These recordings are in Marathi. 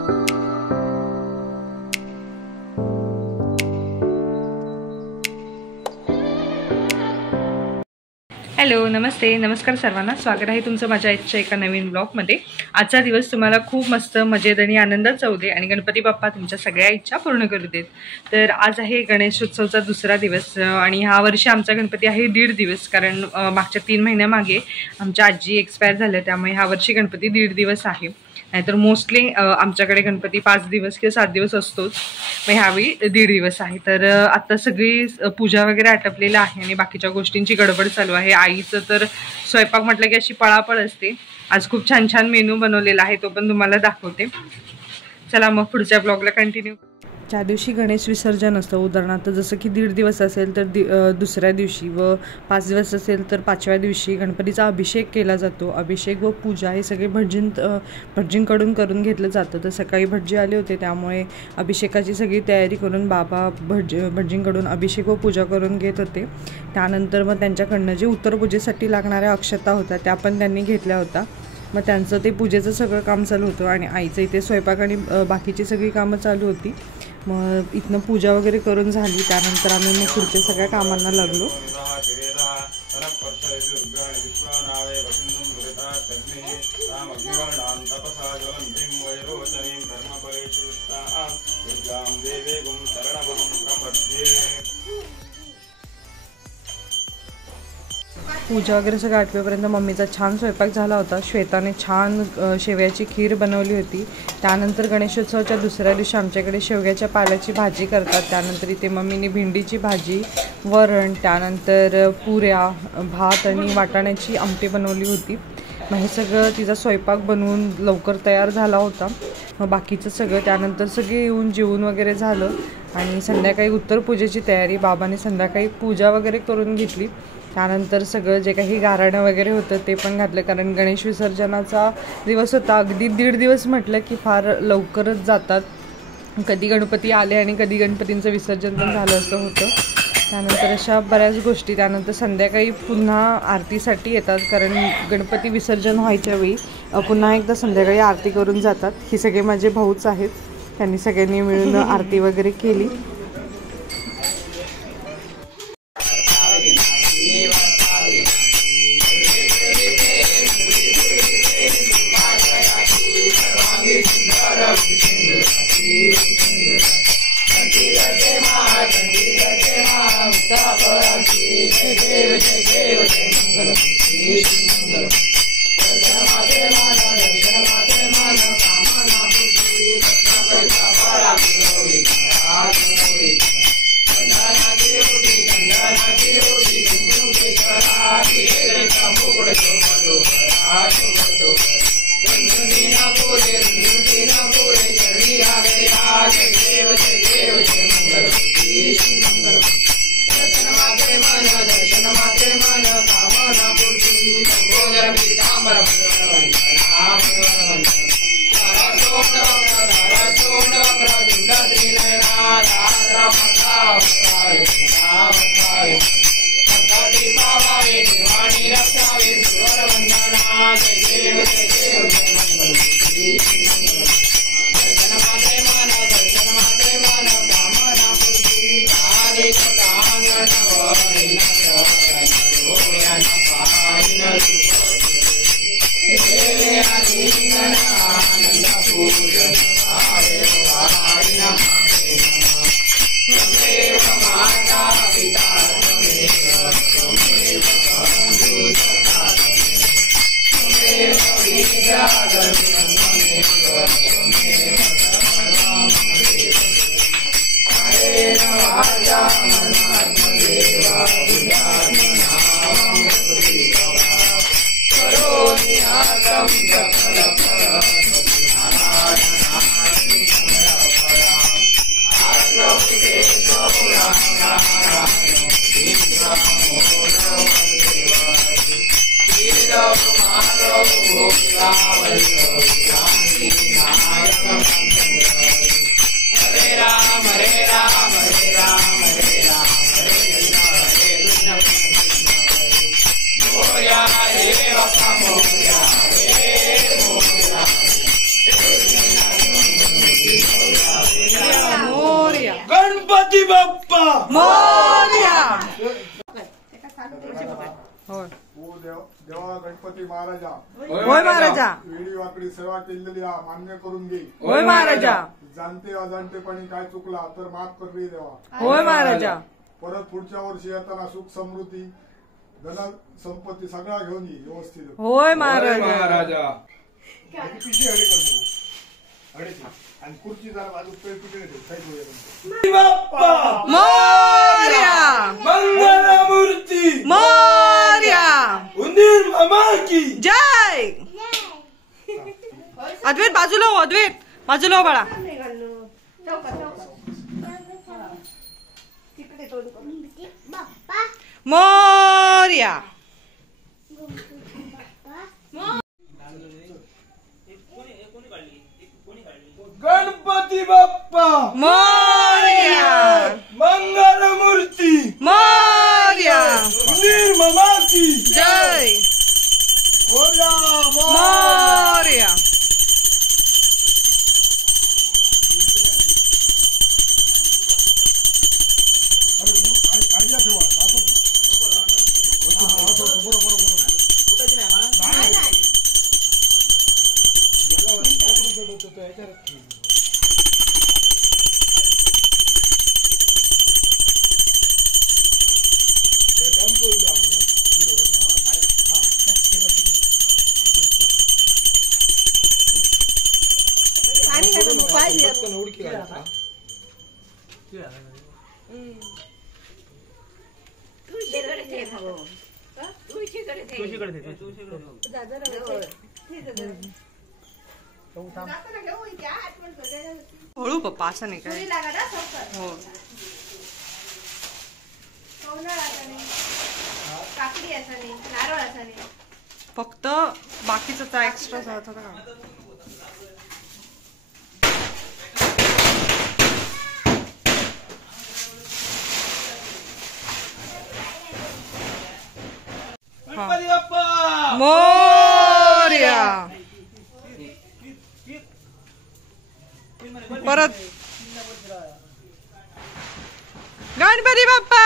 हॅलो, नमस्ते, नमस्कार सर्वांना. स्वागत आहे तुमचं माझ्या आजच्या एका नवीन ब्लॉगमध्ये. आजचा दिवस तुम्हाला खूप मस्त मजेत आणि आनंदात जाऊ दे आणि गणपती बाप्पा तुमच्या सगळ्या इच्छा पूर्ण करू देत. तर आज आहे गणेशोत्सवचा दुसरा दिवस आणि ह्या वर्षी आमचा गणपती आहे 1.5 दिवस, कारण मागच्या 3 महिन्यामागे आमच्या आजी एक्सपायर झाल्या, त्यामुळे ह्या वर्षी गणपती 1.5 दिवस आहे. नाहीतर मोस्टली आमच्याकडे गणपती 5 दिवस किंवा 7 दिवस असतोच, मग ह्यावेळी 1.5 दिवस आहे. तर आता सगळी पूजा वगैरे आटपलेलं आहे आणि बाकीच्या गोष्टींची गडबड चालू आहे. आईचं तर स्वयंपाक म्हटलं की अशी पळापळ असते. आज खूप छान छान मेनू बनवलेला आहे, तो पण तुम्हाला दाखवते. चला मग पुढच्या ब्लॉगला कंटिन्यू. ज्या दिवशी गणेश विसर्जन असतं, उदाहरणार्थ जसं की 1.5 दिवस असेल तर दुसऱ्या दिवशी, व 5 दिवस असेल तर 5व्या दिवशी गणपतीचा अभिषेक केला जातो. अभिषेक व पूजा हे सगळे भटजींकडून करून घेतलं जातं. तर सकाळी भटजी आले होते, त्यामुळे अभिषेकाची सगळी तयारी करून बाबा भटजींकडून अभिषेक व पूजा करून घेत होते. त्यानंतर मग त्यांच्याकडनं जे उत्तरपूजेसाठी लागणाऱ्या अक्षता होत्या त्या पण त्यांनी घेतल्या होत्या. मग त्यांचं ते पूजेचं सगळं काम चालू होतं आणि आईचं इथे स्वयंपाक आणि बाकीची सगळी कामं चालू होती. मग इथनं पूजा वगैरे करून झाली, त्यानंतर आम्ही मग पुढच्या सगळ्या कामांना लागलो. पूजा वगैरे सगळं आटवेपर्यंत मम्मीचा छान स्वयंपाक झाला होता. श्वेताने छान शेवयाची खीर बनवली होती. त्यानंतर गणेशोत्सवाच्या दुसऱ्या दिवशी आमच्याकडे शेवग्याच्या पाल्याची भाजी करतात. त्यानंतर इथे मम्मीने भेंडीची भाजी, वरण, त्यानंतर पुऱ्या, भात आणि वाटाण्याची आमटी बनवली होती. मग हे सगळं तिचा स्वयंपाक बनवून लवकर तयार झाला होता. मग बाकीचं सगळं त्यानंतर सगळे येऊन जेवून वगैरे झालं आणि संध्याकाळी उत्तरपूजेची तयारी. बाबांनी संध्याकाळी पूजा वगैरे करून घेतली. त्यानंतर सगळं जे काही गाराणं वगैरे होतं ते पण घातलं, कारण गणेश विसर्जनाचा दिवस होता. अगदी 1.5 दिवस म्हटलं की फार लवकरच जातात. कधी गणपती आले आणि कधी गणपतींचं विसर्जन पण झालं असं होतं. त्यानंतर अशा बऱ्याच गोष्टी. त्यानंतर संध्याकाळी पुन्हा आरतीसाठी येतात, कारण गणपती विसर्जन व्हायच्या वेळी पुन्हा एकदा संध्याकाळी आरती करून जातात. ही सगळे माझे भाऊच आहेत, त्यांनी सगळ्यांनी मिळून आरती वगैरे केली. गणपती बाप्पा मोरया. होय देवा गणपती महाराजा, होय महाराजा. वेळी वाकडी सेवा केलेली मान्य करून घे. होय महाराजा. जाणते अजाणतेपणी काय चुकला तर माफ कर रे देवा. होय महाराजा. परत पुढच्या वर्षी येताना सुख समृद्धी धन संपत्ती सगळा घेऊन ये व्यवस्थित. होय महाराजा. पिशी हडी कर हडीची आणि खुर्ची जरा बाजू पिकडे बाप्पा मोरया. मंगलमूर्ती मोरया. उंदीर मामा की जय. अद्वैत बाजूला हो, अद्वैत बाजूला हो बाळा. मोरया. गणपती बाप्पा मोरया. मंगलमूर्ती मोरया. उंदीर मामा की जय. मोरया मोरया. आयडिया ठेवा. हळू पप्पा असं नाही काय. हो फक्त बाकीचं एक्स्ट्रा झालं होतं का. गणपती बाप्पा मोरया. परत गणपती बाप्पा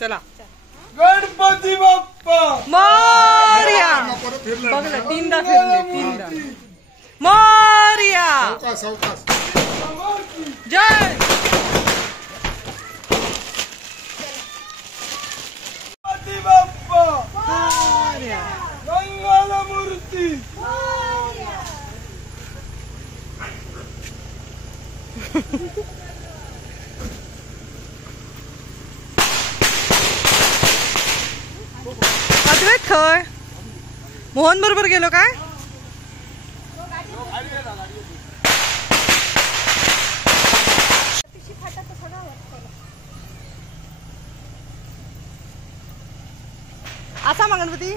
चला. गणपती बाप्पा मोरया. बघलं तीनदा फिरले तीनदा. मोरया. सावकाश जय. गणपती बाप्पा मोरया. मंगलमूर्ती अद्वैत खय मोहन बरोबर गेलो काय. असा मग गणपती.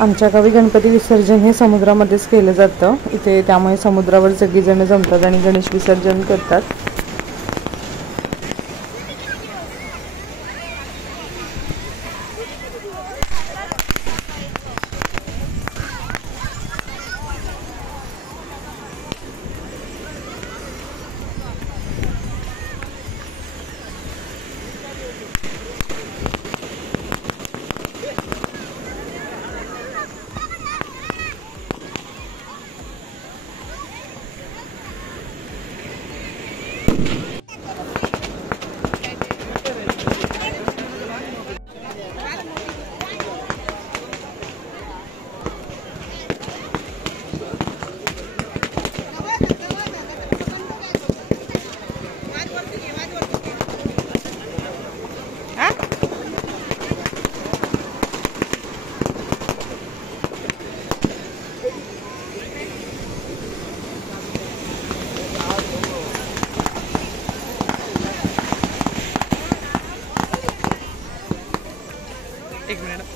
आमच्या गावी गणपती विसर्जन हे समुद्रामध्येच केलं जातं इथे, त्यामुळे समुद्रावर सगळीजण जमतात आणि गणेश विसर्जन करतात. एक मिनिट.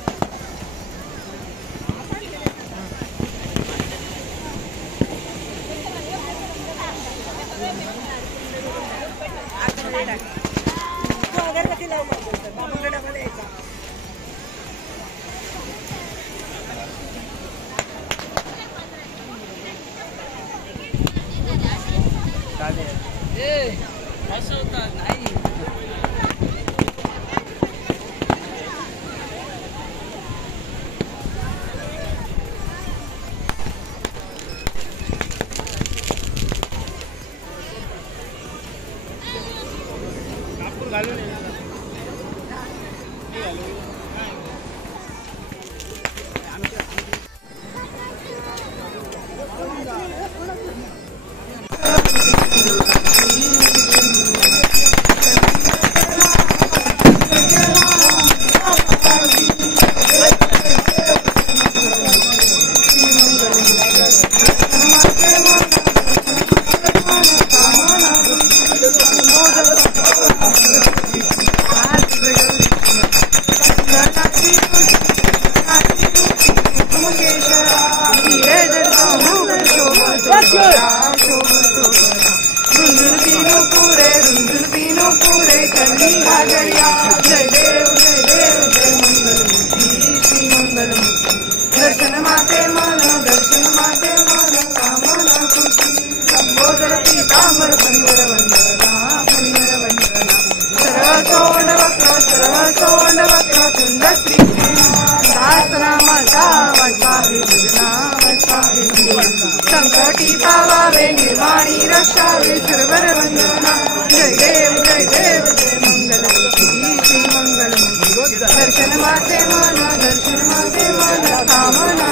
संकटी पावावे निर्वाणी रक्षावे सुरवर वंदना. जय देव जय देव जय मंगल श्री मंगल. दर्शन माते मन कामना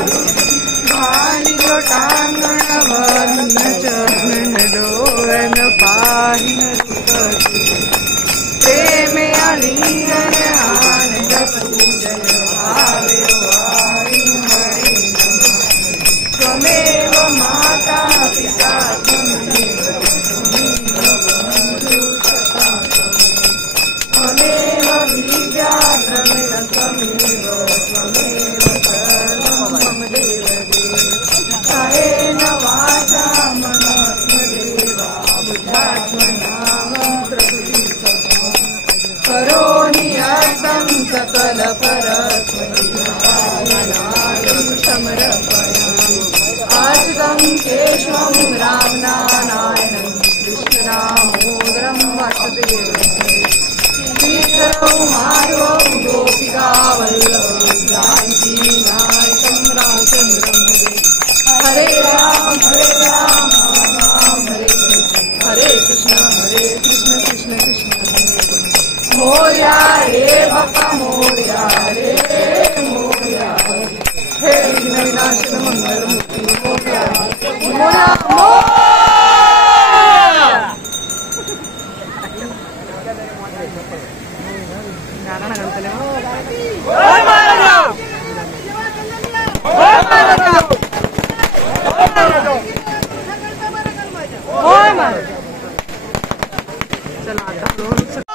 भाली लोटांगण वर्ण चरण डोळन पाहिन प्रेमे अलिंगन आनंद पूजन भावे त्वमेव माता पिता त्वमेव विद्या द्रविण त्वमेव सर्वं मम देवदेव. कायेन वाचा मनस्मदेवा बुद्धात्मना प्रकृति करोमि यत्नं सकल परस्मृतिं समर्पयामि. आजितं केशवं रामनारायणं कृष्णदामोदरं वासुदेवं श्रीधरौ माधवं गोपिकावल्लभं जानकी नायकं रामचन्द्रं. हरे राम राम हरे हरे कृष्ण कृष्ण कृष्ण मोरया रे बाप्पा मोरया रे मोरया हे विघ्न विनाशन मंगल मुक्ती मोरया मोरया नारायण गणपती चला आता